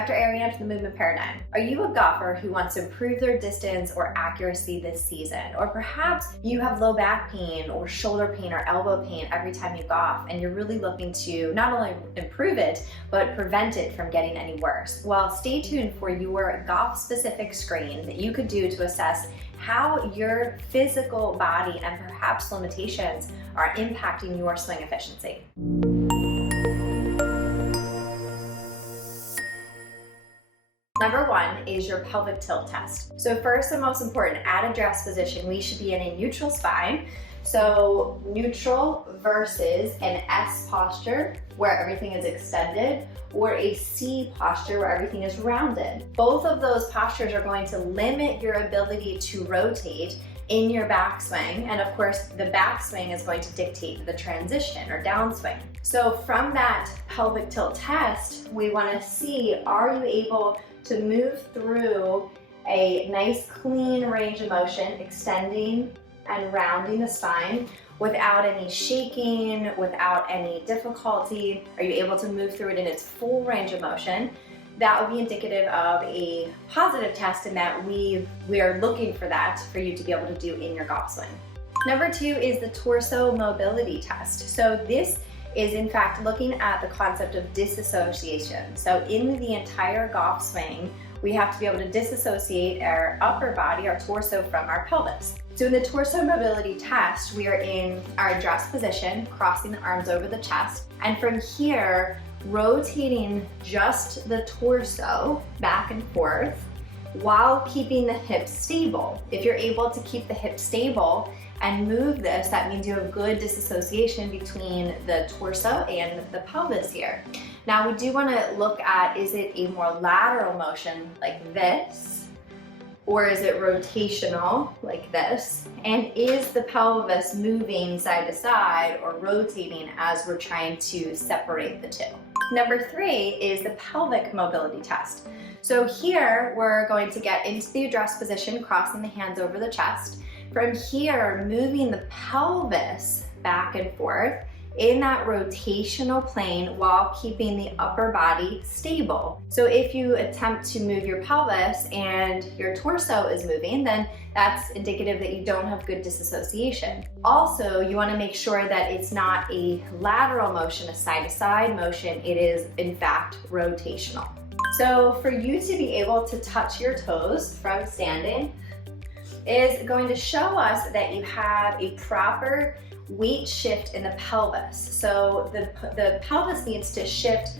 Dr. Ariane from the Movement Paradigm. Are you a golfer who wants to improve their distance or accuracy this season? Or perhaps you have low back pain or shoulder pain or elbow pain every time you golf, and you're really looking to not only improve it, but prevent it from getting any worse. Well, stay tuned for your golf-specific screen that you could do to assess how your physical body and perhaps limitations are impacting your swing efficiency. Number one is your pelvic tilt test. So first and most important, at address position, we should be in a neutral spine. So neutral versus an S posture where everything is extended, or a C posture where everything is rounded. Both of those postures are going to limit your ability to rotate in your backswing, and of course the backswing is going to dictate the transition or downswing. So from that pelvic tilt test, we want to see, are you able to move through a nice clean range of motion, extending and rounding the spine without any shaking, without any difficulty? Are you able to move through it in its full range of motion? That will be indicative of a positive test, in that we are looking for that for you to be able to do in your golf swing. Number two is the torso mobility test. So this is in fact looking at the concept of disassociation. So in the entire golf swing, we have to be able to disassociate our upper body, our torso, from our pelvis. So in the torso mobility test, we are in our address position, crossing the arms over the chest, and from here, rotating just the torso back and forth while keeping the hips stable. If you're able to keep the hips stable and move this, that means you have good disassociation between the torso and the pelvis here. Now we do want to look at, is it a more lateral motion like this, or is it rotational like this? And is the pelvis moving side to side or rotating as we're trying to separate the two? Number three is the pelvic mobility test. So here we're going to get into the address position, crossing the hands over the chest. From here, moving the pelvis back and forth in that rotational plane while keeping the upper body stable. So if you attempt to move your pelvis and your torso is moving, then that's indicative that you don't have good disassociation. Also, you want to make sure that it's not a lateral motion, a side-to-side motion. It is, in fact, rotational. So for you to be able to touch your toes from standing is going to show us that you have a proper weight shift in the pelvis. So the pelvis needs to shift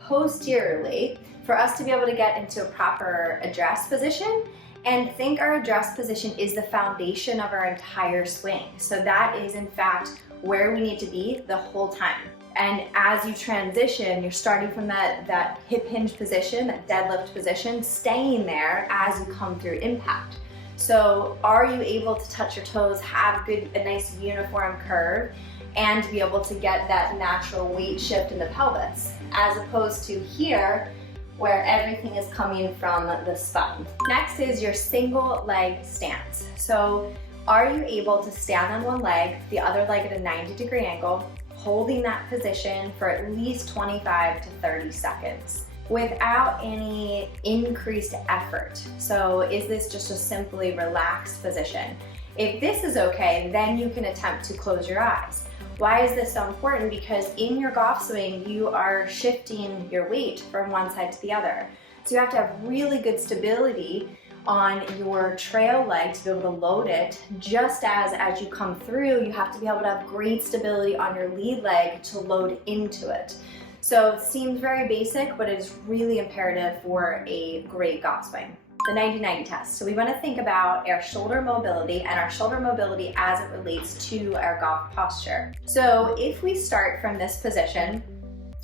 posteriorly for us to be able to get into a proper address position. And think our address position is the foundation of our entire swing. So that is in fact where we need to be the whole time. And as you transition, you're starting from that hip hinge position, that deadlift position, staying there as you come through impact. So are you able to touch your toes, have a nice uniform curve, and be able to get that natural weight shift in the pelvis, as opposed to here where everything is coming from the spine. Next is your single leg stance. So are you able to stand on one leg, the other leg at a 90-degree angle, holding that position for at least 25 to 30 seconds? Without any increased effort. So is this just a simply relaxed position? If this is okay, then you can attempt to close your eyes. Why is this so important? Because in your golf swing, you are shifting your weight from one side to the other. So you have to have really good stability on your trail leg to be able to load it, just as you come through, you have to be able to have great stability on your lead leg to load into it. So it seems very basic, but it is really imperative for a great golf swing. The 90-90 test. So we want to think about our shoulder mobility and our shoulder mobility as it relates to our golf posture. So if we start from this position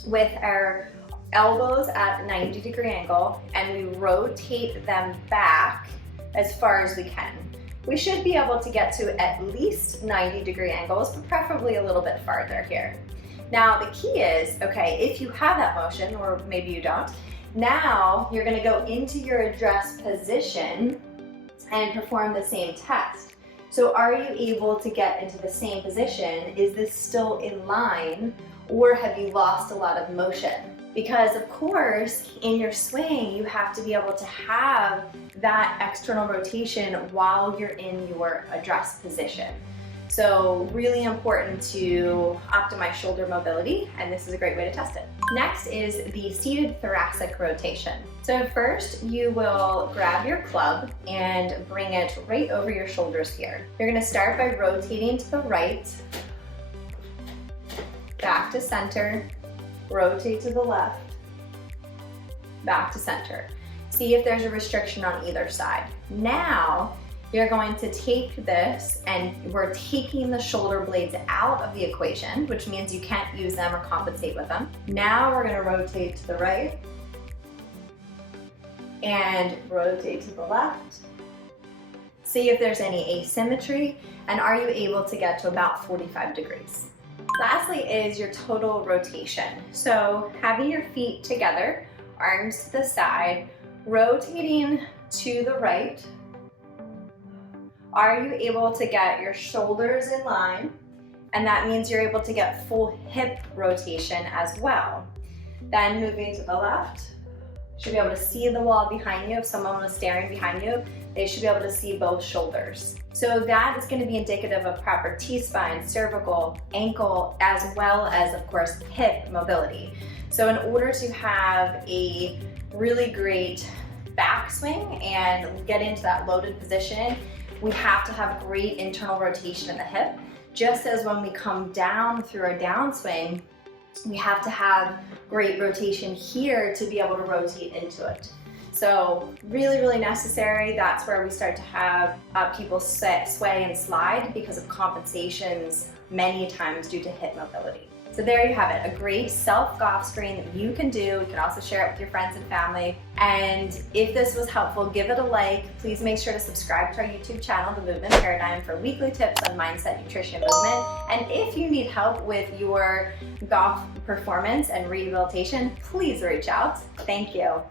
with our elbows at a 90-degree angle and we rotate them back as far as we can, we should be able to get to at least 90-degree angles, but preferably a little bit farther here. Now the key is, okay, if you have that motion, or maybe you don't, now you're going to go into your address position and perform the same test. So are you able to get into the same position? Is this still in line, or have you lost a lot of motion? Because of course, in your swing, you have to be able to have that external rotation while you're in your address position. So really important to optimize shoulder mobility, and this is a great way to test it. Next is the seated thoracic rotation. So first you will grab your club and bring it right over your shoulders here. You're gonna start by rotating to the right, back to center, rotate to the left, back to center. See if there's a restriction on either side. Now, you're going to take this and we're taking the shoulder blades out of the equation, which means you can't use them or compensate with them. Now we're gonna rotate to the right and rotate to the left. See if there's any asymmetry and are you able to get to about 45 degrees. Lastly is your total rotation. So having your feet together, arms to the side, rotating to the right. Are you able to get your shoulders in line? And that means you're able to get full hip rotation as well. Then moving to the left, you should be able to see the wall behind you. If someone was staring behind you, they should be able to see both shoulders. So that is going to be indicative of proper T-spine, cervical, ankle, as well as, of course, hip mobility. So in order to have a really great backswing and get into that loaded position, we have to have great internal rotation in the hip. Just as when we come down through our downswing, we have to have great rotation here to be able to rotate into it. So really, really necessary. That's where we start to have people sway and slide because of compensations many times due to hip mobility. So there you have it, a great self-golf screen that you can do. You can also share it with your friends and family. And if this was helpful, give it a like. Please make sure to subscribe to our YouTube channel, The Movement Paradigm, for weekly tips on mindset, nutrition, and movement. And if you need help with your golf performance and rehabilitation, please reach out. Thank you.